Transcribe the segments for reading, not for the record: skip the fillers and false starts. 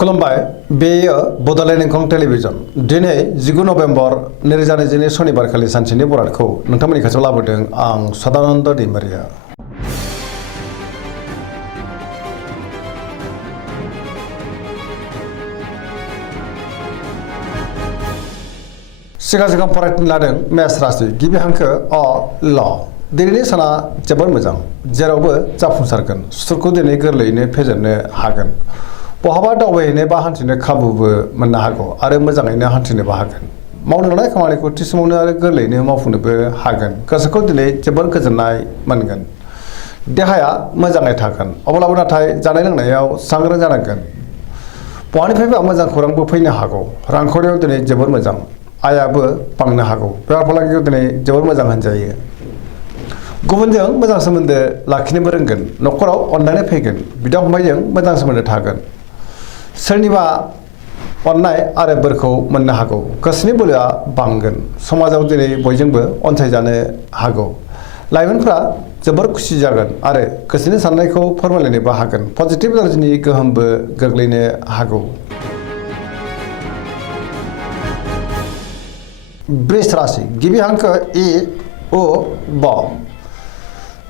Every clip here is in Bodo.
खुलुमबाय बेयो बड'लेण्ड इंखं टेलिभिजन दिनै 19 नभेम्बर 2022 शनिबार खालि सानसेनि बरादखौ नोंथांमोननि खाथियाव लाबोदों आं सदानन्द दैमारिया। सिगां फरायनो लादों मेष राशि गिबि हांखो अ ल दिनैनि साना जोबोर मोजां जेरावबो जाफुंसारगोन सुथुरखौ दिनै गोरलैयैनो फेजेननो हागोन। बहाबा दावबायहैनो बा हान्थिनो खाबुबो मोननो हागौ आरो मोजाङैनो हान्थिनोबो हागोन। मावनो लानाय खामानिखौ थि समावनो आरो गोरलैयैनो मावफुंनोबो हागोन। गोसोखौ दिनै जोबोर गोजोननाय मोनगोन। देहाया मोजाङै थागोन अब्लाबो नाथाय जानाय लोंनायाव सांग्रां जानांगोन। बहानिफ्रायबा मोजां खौरांबो फैनो हागौ। रांखावरियाव दिनै जोबोर मोजां आयाबो बांनो हागौ। बेफार फालांगियाव दिनै जोबोर मोजां होनजायो। गुबुनजों मोजां सोमोन्दो लाखिनोबो रोंगोन। न'खराव अननानै फैगोन। बिदा फंबायजों मोजां सोमोन्दो थागोन। सोरनिबा अननाय आरो बोरखौ मोननो हागौ। गोसोनि बोलोआ बांगोन। समाजाव दिनै बयजोंबो अनसायजानो हागौ। लाइमोनफ्रा जोबोर खुसि जागोन आरो गोसोनि साननायखौ फोरमायलायनोबो हागोन। पजिटिभ एनार्जिनि गोहोमबो गोग्लैनो हागौ। वृष राशि गिबि हांखो इ उ ब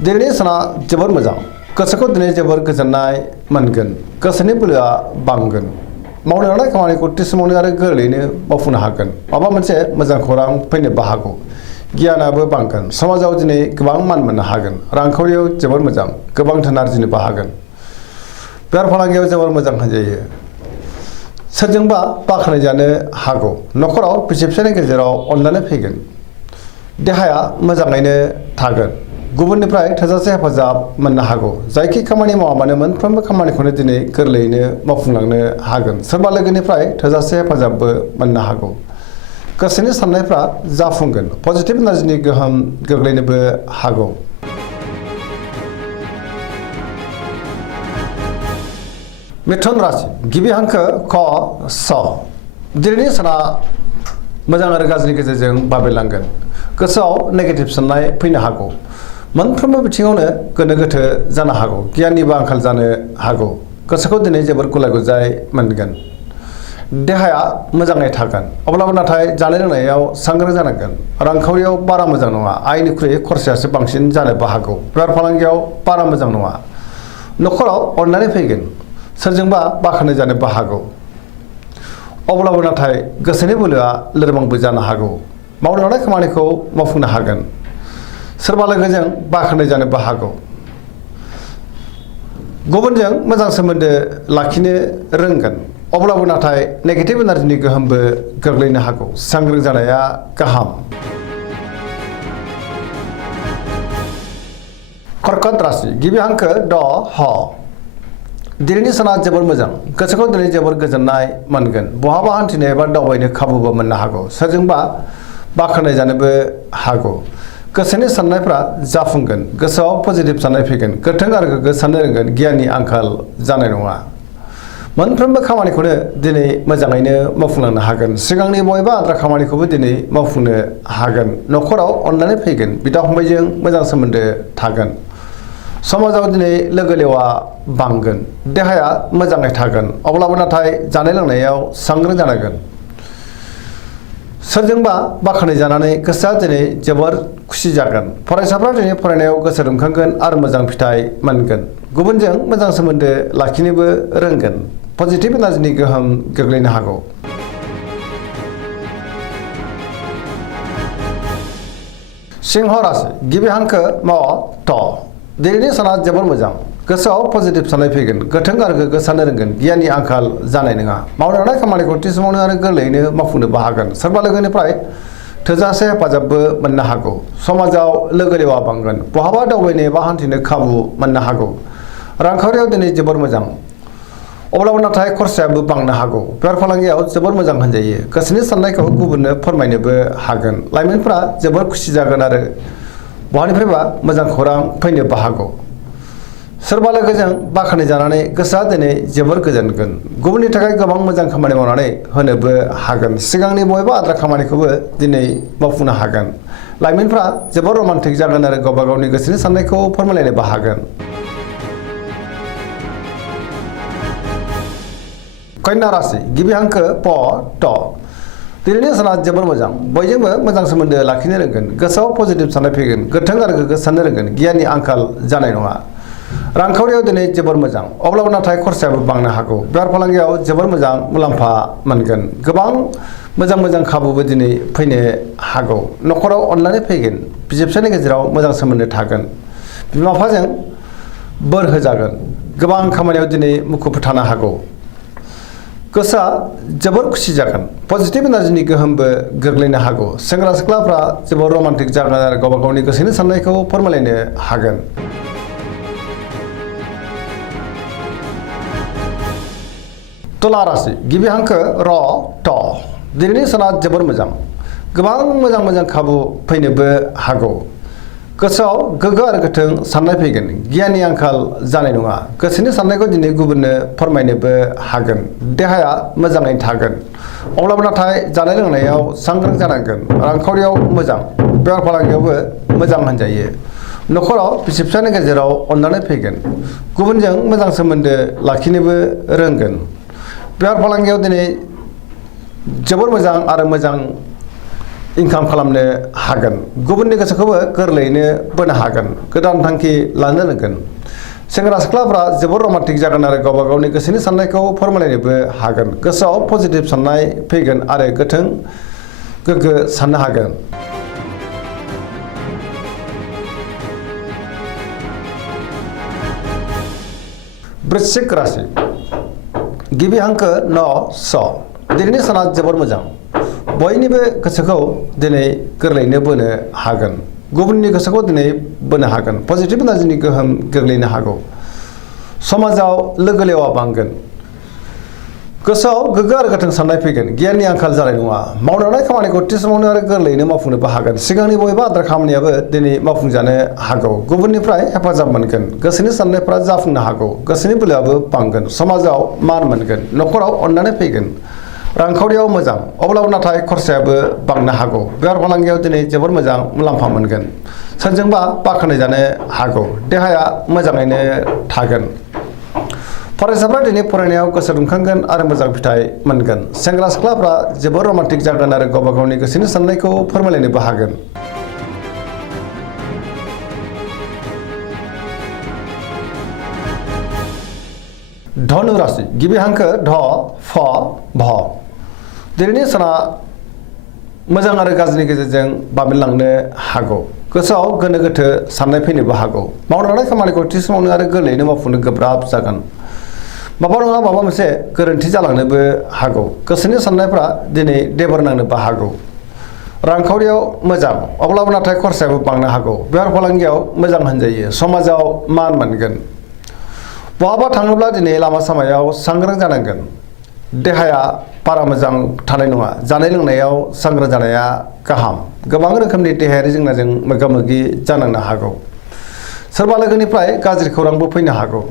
दिनैनि साना जोबोर मोजां गोसोखौ दिनै जोबोर गोजोननाय मोनगोन। गोसोनि बोलोआ बांगोन। मावनो लानाय खामानिखौ थि समावनो आरो गोरलैयैनो मावफुंनो हागोन। माबा मोनसे मोजां खौरां फैनोबो हागौ। गियानाबो बांगोन। समाजाव दिनै गोबां मान मोननो हागोन। रांखावरियाव जोबोर मोजां गोबां धोन आरजिनोबो हागोन। बेफार फालांगियाव जोबोर मोजां होनजायो। सोरजोंबा बाख्नाय जानो हागौ। न'खराव बिसि फिसायनि गेजेराव अनलायनाय फैगोन। देहाया मोजाङैनो थागोन। गुबुननिफ्राय थोजासे हेफाजाब मोननो हागौ। जायखि खामानि मावा मानो मोनफ्रोमबो खामानिखौनो दिनै गोरलैयैनो मावफुंलांनो हागोन। सोरबा लोगोनिफ्राय थोजासे हेफाजाबबो मोननो हागौ। गोसोनि साननायफ्रा जाफुंगोन। पजिटिभ एनार्जिनि गोहोम गोग्लैनोबो हागौ। मिथुन राशि गिबि हांखो ख स दिनैनि साना मोजां आरो गाज्रिनि गेजेरजों बाबेरलांगोन। गोसोआव नेगेटिभ साननाय फैनो हागौ। मोनफ्रोमबो बिथिङावनो गोनो गोथो जानो हागौ। गियाननिबो आंखाल जानो हागौ। गोसोखौ दिनै जोबोर गुलाय गुजाय मोनगोन। देहाया मोजाङै थागोन अब्लाबो नाथाय जानाय लोंनायाव सांग्रां जानांगोन। रांखावरियाव बारा मोजां नङा। आयनिख्रुइ खरसायासो बांसिन जानोबो हागौ। बेफार फालांगियाव बारा मोजां नङा। न'खराव अननानै फैगोन। सोरजोंबा बाख्नाय जानोबो हागौ। अब्लाबो नाथाय गोसोनि बोलोआ लोरबांबो जानो हागौ। मावनो लानाय खामानिखौ मावफुंनो हागोन। सोरबा लोगोजों बाख्नाय जानोबो हागौ। गुबुनजों मोजां सोमोन्दो लाखिनो रोंगोन। अब्लाबो नाथाय नेगेटिभ एनार्जिनि गोहोमबो गोग्लैनो हागौ। सांग्रां जानाया गाहाम। कर्कट राशि गिबि हांखो ड ह दिनैनि साना जोबोर मोजां गोसोखौ दिनै जोबोर गोजोननाय मोनगोन। बहाबा हान्थिनो एबा दावबायनो खाबुबो मोननो हागौ। सोरजोंबा बाख्नाय जानोबो हागौ। गोसोनि साननायफ्रा जाफुंगोन। गोसोआव पजिटिभ साननाय फैगोन। गोथों आरो गोग्गो साननो रोंगोन। गियाननि आंखाल जानाय नङा। मोनफ्रोमबो खामानिखौनो दिनै मोजाङैनो मावफुंलांनो हागोन। सिगांनि बबेबा आद्रा खामानिखौबो दिनै मावफुंनो हागोन। न'खराव अननानै फैगोन। बिदा फंबायजों मोजां सोमोन्दो थागोन। समाजाव दिनै लोगो लेवा बांगोन। देहाया मोजाङै थागोन अब्लाबो नाथाय जानाय लोंनायाव सांग्रां जानांगोन। सोरजोंबा बाख्नाय जानानै गोसोआ दिनै जोबोर खुसि जागोन। फरायसाफ्रा दिनै फरायनायाव गोसो दुंखांगोन आरो मोजां फिथाइ मोनगोन। गुबुनजों मोजां सोमोन्दो लाखिनोबो रोंगोन। पजिटिभ एनार्जिनि गोहोम गोग्लैनो हागौ। सिंह राशि गिबि हांखो म थ दिनैनि साना जोबोर मोजां गोसोआव पजिटिभ साननाय फैगोन। गोथों आरो गोग्गो साननो रोंगोन। गियाननि आंखाल जानाय नङा। मावनो लानाय खामानिखौ थि समावनो आरो गोरलैयैनो मावफुंनोबो हागोन। सोरबा लोगोनिफ्राय थोजासे हेफाजाबबो मोननो हागौ। समाजाव लोगो लेवा बांगोन। बहाबा दावबायनो एबा हान्थिनो खाबु मोननो हागौ। रांखावरियाव दिनै जोबोर मोजां अब्लाबो नाथाय खरसायाबो बांनो हागौ। बेफार फालांगियाव जोबोर मोजां होनजायो। गोसोनि साननायखौ गुबुननो फोरमायनोबो हागोन। लाइमोनफ्रा जोबोर खुसि जागोन आरो बहानिफ्रायबा मोजां खौरां फैनोबो हागौ। सोरबा लोगोजों बाख्नाय जानानै गोसोआ दिनै जोबोर गोजोनगोन। गुबुननि थाखाय गोबां मोजां खामानि मावनानै होनोबो हागोन। सिगांनि बबेबा आद्रा खामानिखौबो दिनै मावफुंनो हागोन। लाइमोनफ्रा जोबोर रमान्टिक जागोन आरो गावबा गावनि गोसोनि साननायखौ फोरमायलायनोबो हागोन। कन्या राशि गिबि हांखो प ट दिनैनि साना जोबोर मोजां बयजोंबो मोजां सोमोन्दो लाखिनो रोंगोन गोसोआव पजिटिभ साननाय फैगोन गोथों आरो गोग्गो साननो रोंगोन गियाननि आंखाल जानाय नङा रांखावरियाव दिनै जोबोर मोजां अब्लाबो नाथाय खरसायाबो बांनो हागौ बेफार फालांगियाव जोबोर मोजां मुलाम्फा मोनगोन गोबां मोजां खाबुबो दिनै फैनो हागौ न'खराव अननानै फैगोन बिसि फिसायनि गेजेराव मोजां सोमोन्दो थागोन बिमा बिफाजों बोर होजागोन गोबां खामानियाव दिनै मुखुब थानो हागौ गोसोआ जोबोर खुसि जागोन पजिटिभ एनार्जिनि गोहोमबो गोग्लैनो हागौ सेंग्रा सिख्लाफ्रा जोबोर रमान्टिक जागोन आरो गावबा गावनि गोसोनि साननायखौ फोरमायलायनो हागोन तुला राशि गिबि हांखो र ट दिनैनि साना जोबोर मोजां गोबां मोजां खाबु फैनोबो हागौ गोसोआव गोग्गो आरो गोथों साननाय फैगोन गियाननि आंखाल जानाय नङा गोसोनि साननायखौ दिनै गुबुननो फोरमायनोबो हागोन देहाया मोजाङै थागोन अब्लाबो नाथाय जानाय लोंनायाव सांग्रां जानांगोन रांखावरियाव मोजां बेफार फालांगियावबो मोजां होनजायो न'खराव बिसि फिसायनि गेजेराव अननानै फैगोन गुबुनजों मोजां सोमोन्दो लाखिनोबो रोंगोन बेफार फालांगियाव दिनै जोबोर मोजां आरो मोजां इनकाम खालामनो हागोन गुबुननि गोसोखौबो गोरलैयैनो बोनो हागोन गोदान थांखि लानो रोंगोन सेंग्रा सिख्लाफ्रा जोबोर रमान्टिक जागोन आरो गावबा गावनि गोसोनि साननायखौ फोरमायलायनोबो हागोन गोसोआव पजिटिभ साननाय फैगोन आरो गोथों गोग्गो साननो हागोन वृश्चिक राशि गिबि हांखो न स दिनैनि साना जोबोर मोजां बयनिबो गोसोखौ दिनै गोरलैयैनो बोनो हागोन गुबुननि गोसोखौ दिनै बोनो हागोन पजिटिभ एनार्जिनि गोहोम गोग्लैनो हागौ समाजाव लोगो लेवा बांगोन गोसोआव गोग्गो आरो गोथों साननाय फैगोन गियाननि आंखाल जानाय नङा मावनो हानाय खामानिखौ थि समावनो आरो गोरलैयैनो मावफुंनोबो हागोन सिगांनि बबेबा आद्रा खामानियाबो दिनै मावफुंजानो हागौ गुबुननिफ्राय हेफाजाब मोनगोन गोसोनि साननायफ्रा जाफुंनो हागौ गोसोनि बोलोआबो बांगोन समाजाव मान मोनगोन न'खराव अननानै फैगोन रांखावरियाव मोजां अब्लाबो नाथाय खरसायाबो बांनो हागौ बेफार फालांगियाव दिनै जोबोर मोजां मुलाम्फा मोनगोन सोरजोंबा बाख्नाय जानो हागौ देहाया मोजाङैनो थागोन फरायसाफ्रा दिनै फरायनायाव गोसो दुंखांगोन आरो मोजां फिथाइ मोनगोन सेंग्रा सिख्लाफ्रा जोबोर रमान्टिक जागोन आरो गावबा गावनि गोसोनि साननायखौ फोरमायलायनोबो हागोन धनु राशि गिबि हांखो ध फ भ दिनैनि साना मोजां आरो गाज्रिनि गेजेरजों बाबेनलांनो हागौ गोसोआव गोनो गोथो साननाय फैनोबो हागौ मावनो हानाय खामानिखौ थि समावनो आरो गोरलैयैनो मावफुंनो गोब्राब जागोन माबा नङा माबा मोनसे गोरोन्थि जालांनोबो हागौ गोसोनि साननायफ्रा दिनै देबर नांनोबो हागौ रांखावरियाव मोजां अब्लाबो नाथाय खरसायाबो बांनो हागौ बेफार फालांगियाव मोजां होनजायो समाजाव मान मोनगोन बहाबा थाङोब्ला दिनै लामा सामायाव सांग्रां जानांगोन देहाया बारा मोजां थानाय नङा जानाय लोंनायाव सांग्रां जानाया गाहाम गोबां रोखोमनि देहायारि जेंनाजों मोगा मोगि जानांनो हागौ सोरबा लोगोनिफ्राय गाज्रि खौरांबो फैनो हागौ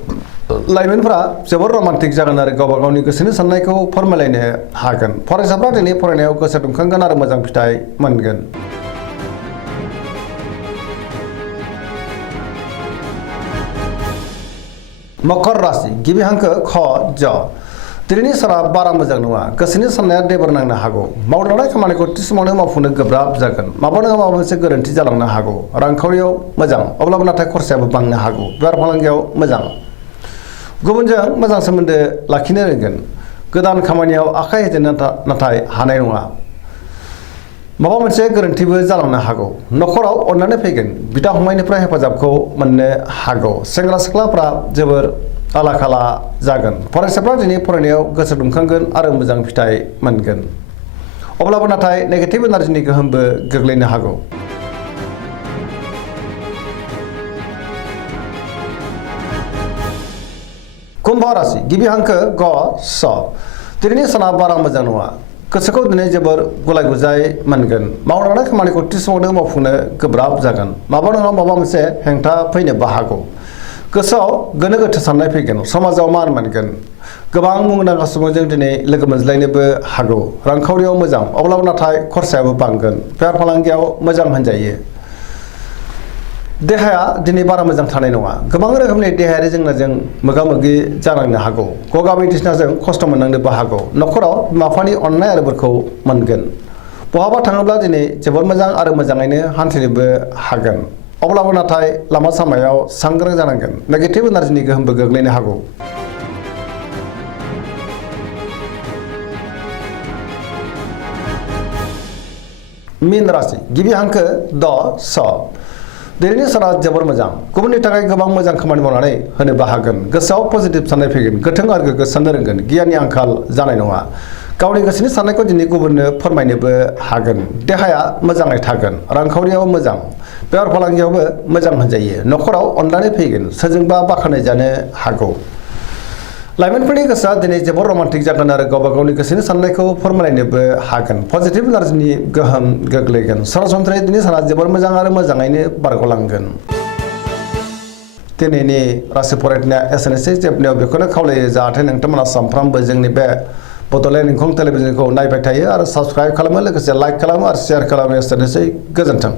लाइमोनफ्रा जोबोर रमान्टिक जागोन आरो गावबा गावनि गोसोनि साननायखौ फोरमायलायनो हागोन फरायसाफ्रा दिनै फरायनायाव गोसो दुंखांगोन आरो मोजां फिथाइ मोनगोन मकर राशि गिबि हांखो ख ज दिनैनि साना बारा मोजां नङा गोसोनि साननाया देबर नांनो हागौ मावनो हानाय खामानिखौ थि समावनो मावफुंनो गोब्राब जागोन माबा नङा माबा मोनसे गोरोन्थि जालांनो हागौ रांखावरियाव मोजां अब्लाबो नाथाय खरसायाबो बांनो हागौ बेफार फालांगियाव मोजां गुबुनजों मोजां सोमोन्दो लाखिनो रोंगोन गोदान खामानियाव आखाइ होजेननो नाथाय हानाय नङा माबा मोनसे गोरोन्थिबो जालांनो हागौ न'खराव अननानै फैगोन बिदा फंबायनिफ्राय हेफाजाबखौ मोननो हागौ सेंग्रा सिख्लाफ्रा जोबोर आला खाला जागोन फरायसाफ्रा दिनै फरायनायाव गोसो दुंखांगोन आरो मोजां फिथाइ मोनगोन अब्लाबो नाथाय नेगेटिभ एनार्जिनि गोहोमबो गोग्लैनो हागौ कुम्भ राशि गिबि हांखो ग स दिनैनि साना बारा मोजां नङा गोसोखौ दिनै जोबोर गुलाय गुजाय मोनगोन मावनो हानाय खामानिखौ थि समावनो मावफुंनो गोब्राब जागोन माबा नङा माबा मोनसे हेंथा फैनोबो हागौ गोसोआव गोनो गोथो साननाय फैगोन समाजाव मान मोनगोन गोबां मुंदांखा सुबुंजों दिनै लोगो मोनज्लायनोबो हागौ रांखावरियाव मोजां अब्लाबो नाथाय खरसायाबो बांगोन बेफार फालांगियाव मोजां होनजायो देहाया दिनै बारा मोजां थानाय नङा गोबां रोखोमनि देहायारि जेंनाजों मोगा मोगि जानांनो हागौ गगा बायदिसिनाजों खस्थ' मोननांनोबो हागौ न'खराव बिमा बिफानि अननाय आरो बोरखौ मोनगोन बहाबा थाङोब्ला दिनै जोबोर मोजां आरो मोजाङैनो हान्थिनोबो हागोन अब्लाबो नाथाय लामा सामायाव सांग्रां जानांगोन नेगेटिभ एनार्जिनि गोहोमबो गोग्लैनो हागौ मीन राशि गिबि हांखो द स दिनैनि साना जोबोर मोजां गुबुननि थाखाय गोबां मोजां खामानि मावनानै होनोबो हागोन गोसोआव पजिटिभ साननाय फैगोन गोथों आरो गोग्गो साननो रोंगोन गियाननि आंखाल जानाय नङा गावनि गोसोनि साननायखौ दिनै गुबुननो फोरमायनोबो हागोन देहाया मोजाङै थागोन रांखावरियाव मोजां बेफार फालांगियावबो मोजां होनजायो न'खराव अनलायनाय फैगोन सोरजोंबा बाख्नाय जानो हागौ लाइमोनफोरनि गोसोआ दिनै जोबोर रमान्टिक जागोन आरो गावबा गावनि गोसोनि साननायखौ फोरमायलायनोबो हागोन पजिटिभ एनार्जिनि गोहोम गोग्लैगोन सरासनस्रायै दिनै साना जोबोर मोजां आरो मोजाङैनो बारग'लांगोन दिनैनि राशि फरायनाया एसेनोसै जोबनायाव बेखौनो खावलायो जाहाथे नोंथांमोना सानफ्रामबो जोंनि बे बड'लेण्ड इंखं टेलिभिजनखौ नायबाय थायो आरो साबस्क्राइब खालामो लोगोसे लाइक खालामो आरो शेयार खालामो एसेनोसै गोजोन्थों